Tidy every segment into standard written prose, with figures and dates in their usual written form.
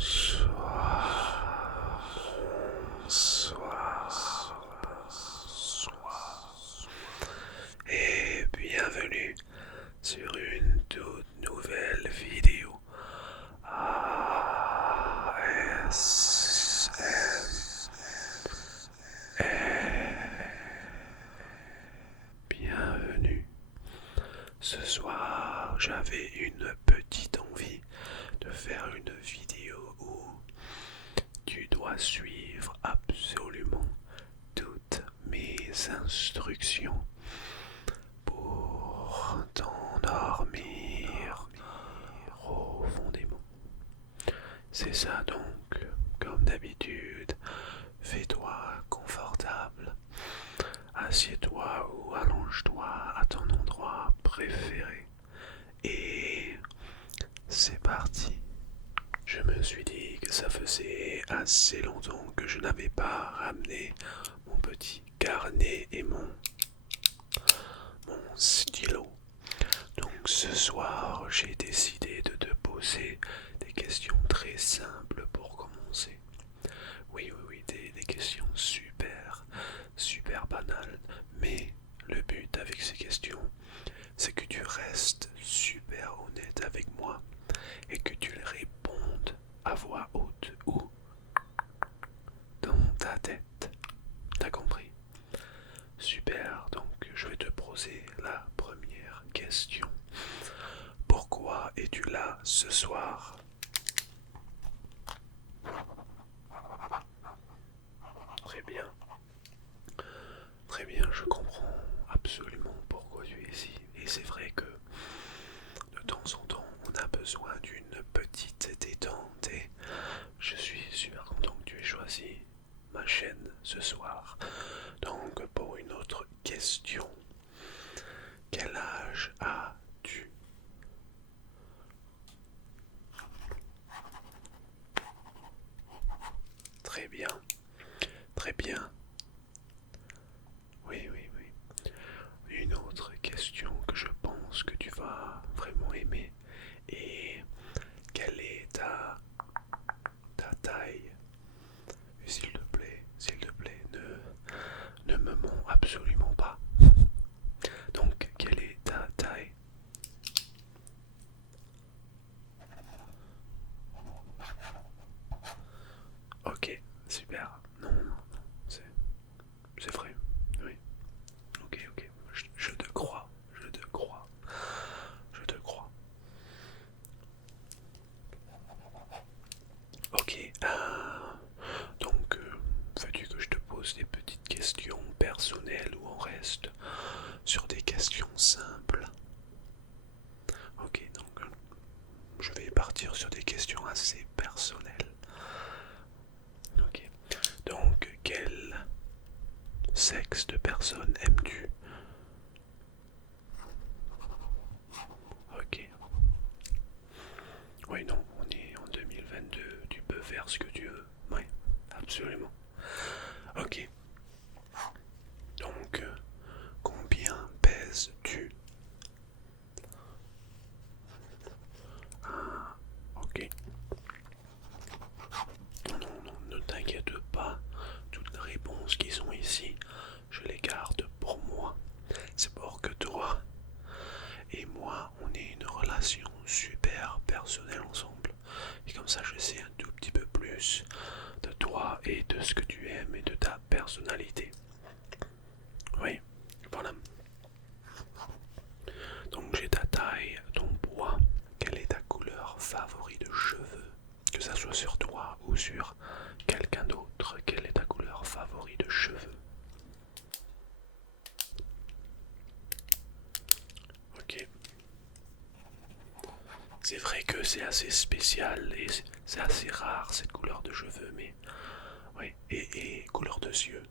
Bonsoir, bonsoir, bonsoir, et bienvenue sur une toute nouvelle vidéo ASMR. Bienvenue. Ce soir, j'avais une petite envie de faire une vidéo où tu dois suivre absolument toutes mes instructions pour t'endormir profondément. C'est ça donc, comme d'habitude, fais-toi confortable, assieds-toi ou allonge-toi à ton endroit préféré et c'est parti. Je me suis dit que ça faisait assez longtemps que je n'avais pas ramené mon petit carnet et mon stylo. Donc ce soir, j'ai décidé de te poser des questions très simples pour commencer. Oui, oui, oui, des questions super banales. Mais le but avec ces questions, c'est que tu restes super honnête avec moi et que tu les répondes à voix haute ou dans ta tête. T'as compris? Super, donc je vais te poser la première question. Pourquoi es-tu là ce soir? Très bien. Très bien, je comprends absolument pourquoi tu es ici. Et c'est vrai que de temps en temps, on a besoin d'une petite détente et je suis super content que tu aies choisi ma chaîne ce soir. Donc pour une autre question, quel âge as-tu? Très bien, très bien. Oui, oui, oui. Une autre question que je pense que tu vas vraiment aimer est quelle est ta taille? S'il te plaît, ne me mens absolument pas. Donc, quelle est ta taille? Ok, super. Non, non, non, c'est vrai. Oui. Ok, ok. Je te crois. Je te crois. Je te crois. Ok. Donc, veux-tu que je te pose des petites questions personnelles ou on reste sur des questions simples? Ok, donc je vais partir sur des questions assez personnelles. Ok. Donc, quel sexe de personne aimes-tu? Ok. Oui, non, on est en 2022, tu peux faire ce que tu veux. Oui, absolument. Ok. Donc, combien pèses-tu? Ok. Non, non, non, ne t'inquiète pas. Toutes les réponses qui sont ici, je les garde pour moi. C'est pour que toi et moi, on ait une relation super personnelle ensemble. Et comme ça, je sais un tout petit peu plus de toi et de ce que tu aimes et de ta personnalité. Oui, voilà. Donc j'ai ta taille, ton poids. Quelle est ta couleur favorite de cheveux? Que ça soit sur toi ou sur quelqu'un d'autre, quelle est ta couleur favorite de cheveux? Ok. C'est vrai que c'est assez spécial et c'est assez rare cette couleur de cheveux, mais oui. Et couleur de yeux?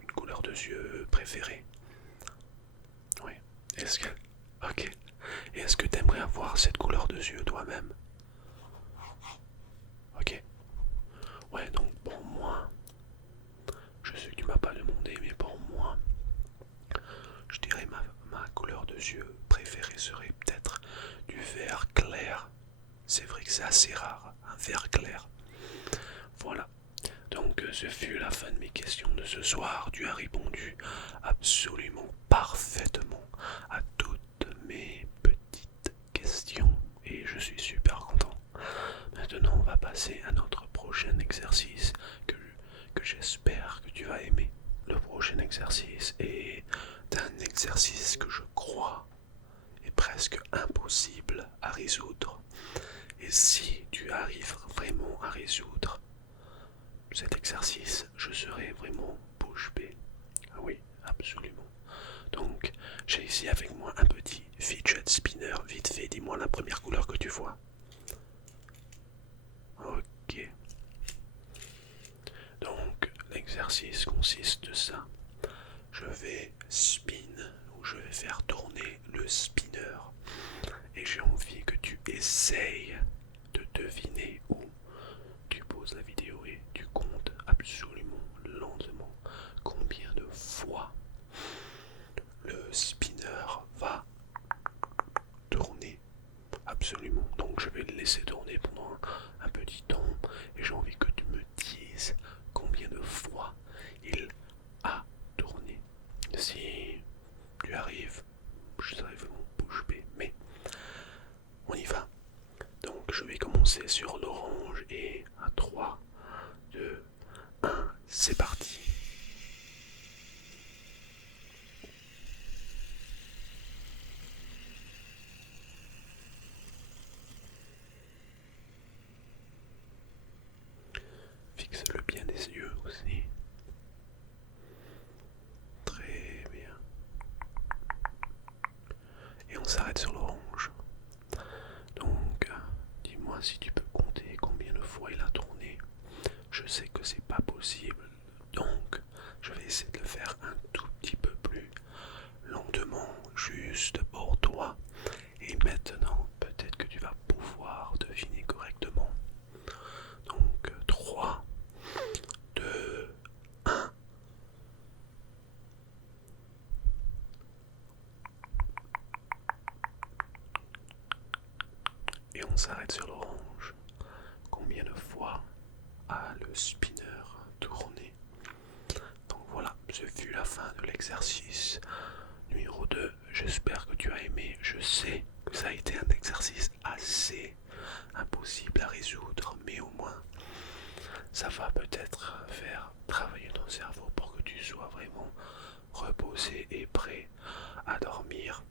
Une couleur de yeux préférée? Oui. Est-ce que... Ok. Et est-ce que tu aimerais avoir cette couleur de yeux toi-même? Ok. Ouais, donc pour moi, je sais que tu m'as pas demandé, mais pour moi, je dirais ma couleur de yeux préférée serait peut-être du vert clair. C'est vrai que c'est assez rare, un vert clair. Voilà. Donc ce fut la fin de mes questions de ce soir. Tu as répondu absolument parfaitement à toutes mes petites questions et je suis super content. Maintenant on va passer à notre prochain exercice que j'espère que tu vas aimer. Le prochain exercice est un exercice que je crois est presque impossible à résoudre. Et si tu arrives vraiment à résoudre cet exercice, je serai vraiment bouche bée. Ah oui, absolument. Donc, j'ai ici avec moi un petit fidget spinner. Vite fait, dis-moi la première couleur que tu vois. Ok. Donc, l'exercice consiste de ça. Je vais spin, ou je vais faire tourner le spinner. Et j'ai envie que tu essayes de deviner où tu poses la vidéo et tu comptes absolument lentement combien de fois le spinner va tourner absolument. Donc je vais le laisser tourner pendant un petit temps et j'ai envie que tu me dises combien de fois il a tourné. Si tu arrives, je serai vraiment bouche bée, mais on y va. Donc je vais commencer sur l'orange et à 3, 2, 1, c'est parti. Fixe-le bien des yeux aussi. Très bien. Et on s'arrête sur l'orange. Donc, dis-moi si tu peux compter combien de fois il a tourné. Je sais que c'est pas possible. Donc, je vais essayer de le faire un tout petit peu plus lentement, juste pour toi. Et maintenant, peut-être que tu vas pouvoir deviner correctement. Donc, 3, 2, 1. Et on s'arrête sur l'orange. Combien de fois a le spinner tourné? Donc voilà, ce fut la fin de l'exercice numéro 2. J'espère que tu as aimé. Je sais que ça a été un exercice assez impossible à résoudre, mais au moins ça va peut-être faire travailler ton cerveau pour que tu sois vraiment reposé et prêt à dormir.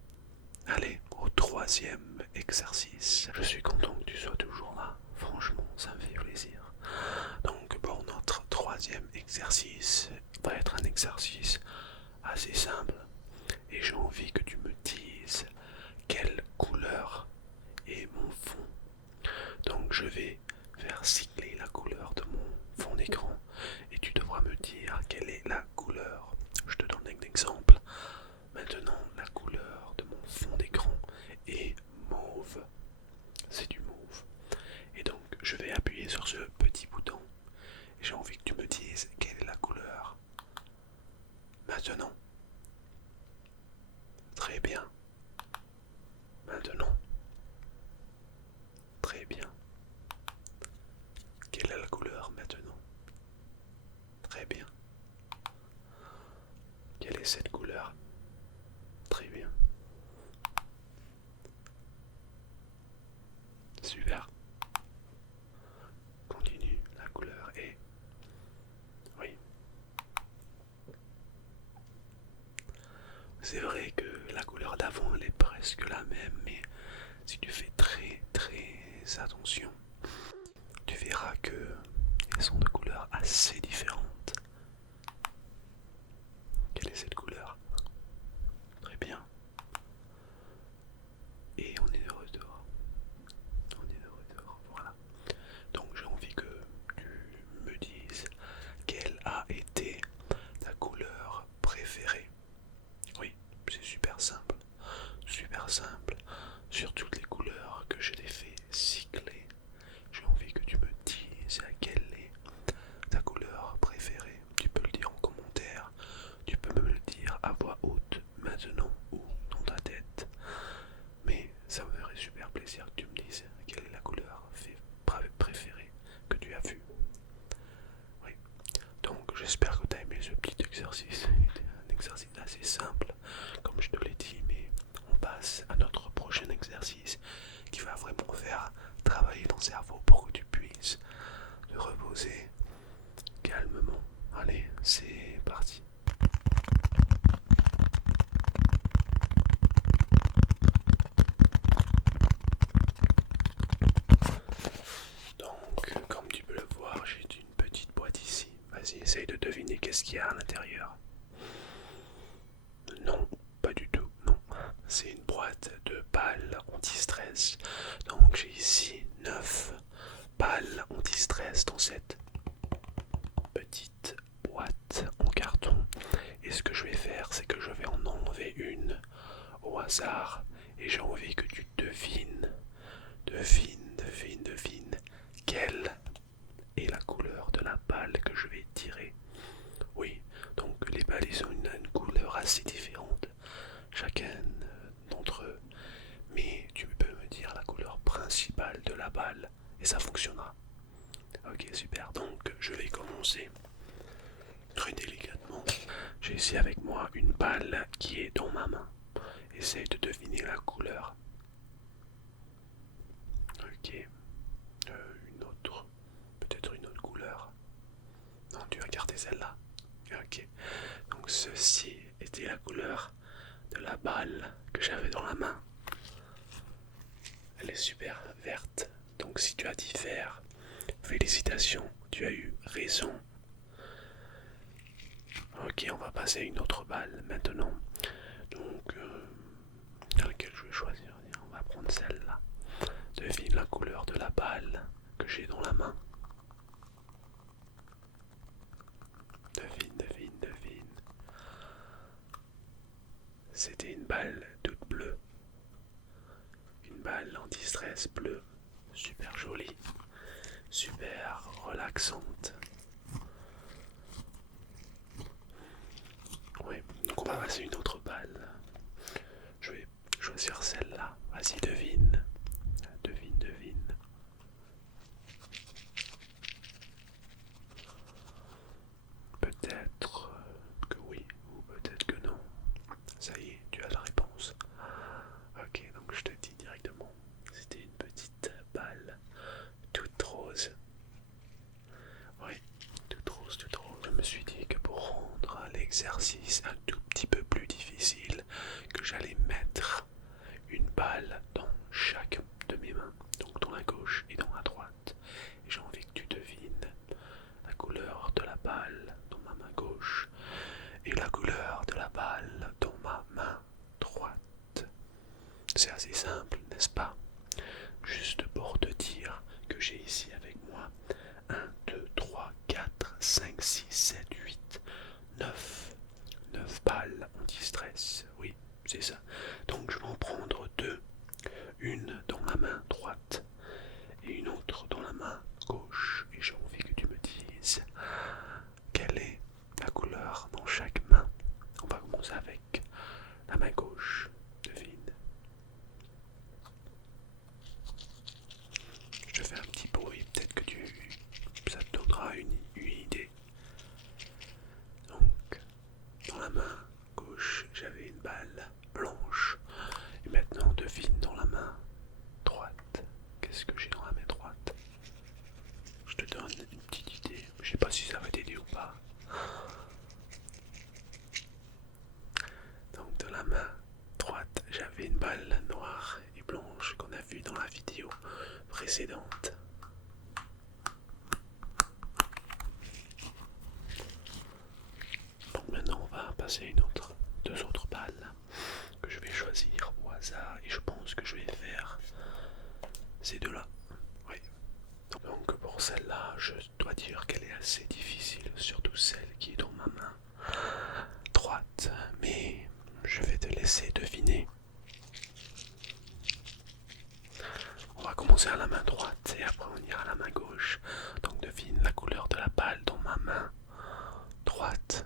Allez, au 3e exercice. Je suis content que tu sois toujours là. Franchement, ça me fait plaisir. Donc, bon, notre 3e exercice va être un exercice assez simple. Et j'ai envie que tu me dises quelle couleur est mon fond. Donc, je vais faire cycler la couleur de mon fond d'écran et tu devras me dire quelle est la couleur. Je te donne un exemple. Maintenant, la couleur de mon fond d'écran est mauve. C'est du mauve. Et donc, je vais appuyer sur ce petit bouton. Et j'ai envie que tu me dises quelle est la couleur. Maintenant. Très bien. Maintenant. Très bien. Quelle est la couleur maintenant? Très bien. Quelle est cette couleur? Très bien. Super. Continue. La couleur est... Oui. C'est vrai que la couleur d'avant elle est presque la même, mais si tu fais très très attention, tu verras que elles sont de couleurs assez différentes. Quelle est cette couleur? Très bien. Et on est de retour. On est de retour, voilà. Donc j'ai envie que tu me dises quelle a été ta couleur préférée. Oui, c'est super simple. Super simple. Sur toutes les couleurs que je t'ai fait cycler, j'ai envie que tu me dises quelle est ta couleur préférée. balle et ça fonctionnera. Ok, super. Donc, je vais commencer très délicatement. J'ai ici avec moi une balle qui est dans ma main. Essaye de deviner la couleur. Ok. Une autre. Peut-être une autre couleur. Non, tu vas garder celle-là. Ok. Donc, ceci était la couleur de la balle que j'avais dans la main. Elle est super verte. Donc, si tu as dit vert, félicitations, tu as eu raison. Ok, on va passer à une autre balle maintenant. Donc, dans laquelle je vais choisir. On va prendre celle-là. Devine la couleur de la balle que j'ai dans la main. Devine, devine, devine. C'était une balle toute bleue. Une balle anti-stress bleue. Super jolie. Super relaxante. Oui, donc on va passer une autre balle. Je vais choisir celle-là. Vas-y, devine. Devine, devine. Peut-être que oui, ou peut-être que non. Ça y est, tu as la réponse. Ok, donc je te dis directement. C'était une petite balle toute rose. Oui, toute rose, toute rose. Je me suis dit que pour rendre l'exercice un tout petit peu plus difficile, que j'allais mettre une balle dans chaque de mes mains, donc dans la gauche et dans la droite. Et j'ai envie que tu devines la couleur de la balle dans ma main gauche et la couleur de la balle dans ma main droite. C'est assez simple, n'est-ce pas? Juste pour te dire que j'ai ici avec moi 1, 2, 3, 4, 5, 6, 7, 8, 9. 9 balles anti-stress. Oui, c'est ça. Donc je vais en prendre deux. Une dans la main droite et une autre dans la main gauche. Et j'ai envie que tu me dises quelle est la couleur dans chaque main. On va commencer avec la main gauche. Devine. Je fais un petit bruit, peut-être que ça te donnera une idée. Donc, dans la main gauche, j'avais une balle blanche. Et maintenant, devine dans la main droite. Qu'est-ce que j'ai dans la main droite? Je te donne une petite idée. Je sais pas si ça va t'aider ou pas. Donc, dans la main droite, j'avais une balle noire et blanche qu'on a vue dans la vidéo précédente. Donc maintenant on va passer à deux autres balles que je vais choisir au hasard et je pense que je vais faire ces deux-là. Oui. Donc pour celle-là, je dois dire qu'elle est assez difficile, surtout celle qui est dans ma main droite, mais je vais te laisser deviner. On va commencer à la main droite et après on ira à la main gauche. Donc devine la couleur de la balle dans ma main droite.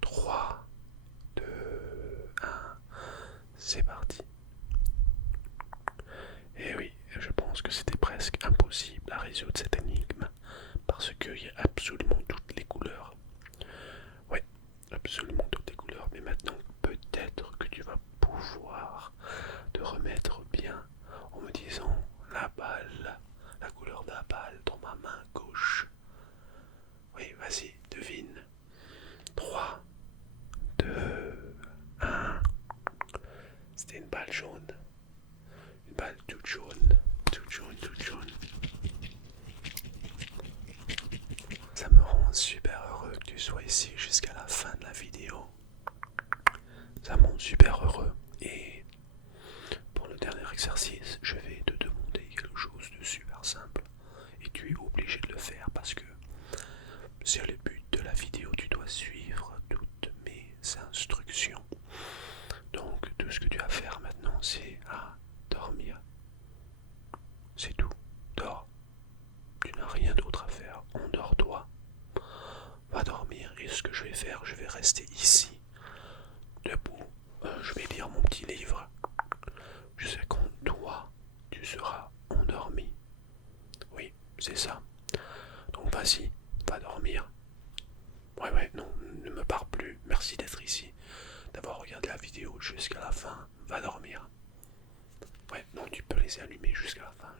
3, 2, 1, c'est parti. Et oui, je pense que c'était presque impossible à résoudre cette énigme parce qu'il y a absolument toutes les couleurs. Ouais, absolument toutes les couleurs. Mais maintenant, peut-être que tu vas pouvoir te remettre bien en me disant la balle, la couleur de la balle dans ma main gauche. Oui, vas-y, devine. 3, 2, 1. C'était une balle jaune. Une balle toute jaune. Toute jaune, toute jaune. Ça me rend super heureux que tu sois ici jusqu'à la fin de la vidéo. Ça me rend super heureux. Et pour le dernier exercice, je vais te demander quelque chose de super simple. Et tu es obligé de le faire parce que c'est le but de la vidéo. Tu dois suivre toutes mes instructions. Donc tout ce que tu as à faire maintenant, c'est à dormir. C'est tout. Dors. Tu n'as rien d'autre à faire. Endors-toi. Va dormir. Et ce que je vais faire, je vais rester ici, debout. Je vais lire mon petit livre. Jusqu'à quand toi, tu seras endormi. c'est ça. Donc vas-y, va dormir. Ouais, non, ne me parle plus. Merci d'être ici, d'avoir regardé la vidéo jusqu'à la fin. Va dormir. Ouais, non, tu peux les allumer jusqu'à la fin.